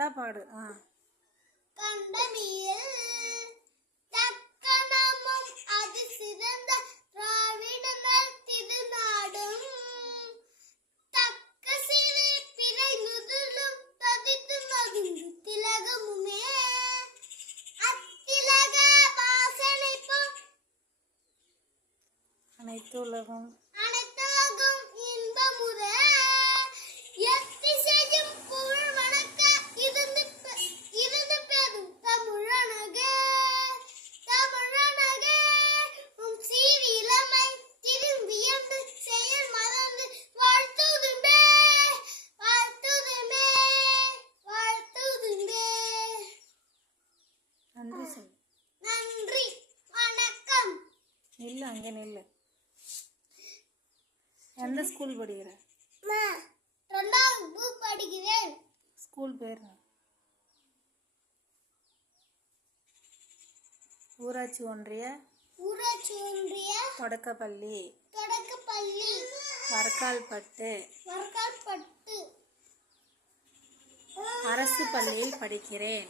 பாட்டா பாடு. கண்டமியில் தக்கணமும் அது சிறந்த திராவிடங்கள் திருநாடும் தக்க சிறு பிறை நுதலும் ததித்து மகிழ்ந்து திலகமுமே அத்திலக வாசனை போல் அனைத்து உலகம் இன்பமுற எத்திசையும் புகழ் வணக்க இருந்து பெறும் தமிழனகே உம் சீர் இளமை திரும்பியந்து செயல் மறந்து வாழ்த்துதும்பே. நன்றி சொல். நன்றி, வணக்கம். நில்லு, அங்கே நில்லு. எந்த ஸ்கூல் படிக்கிற? 2வது படிக்கிறேன். ஸ்கூல் பேர்? ஊராட்சி ஒன்றிய தொடக்கப்பள்ளி வர்க்கால்பட்டு அரசு பள்ளியில் படிக்கிறேன்.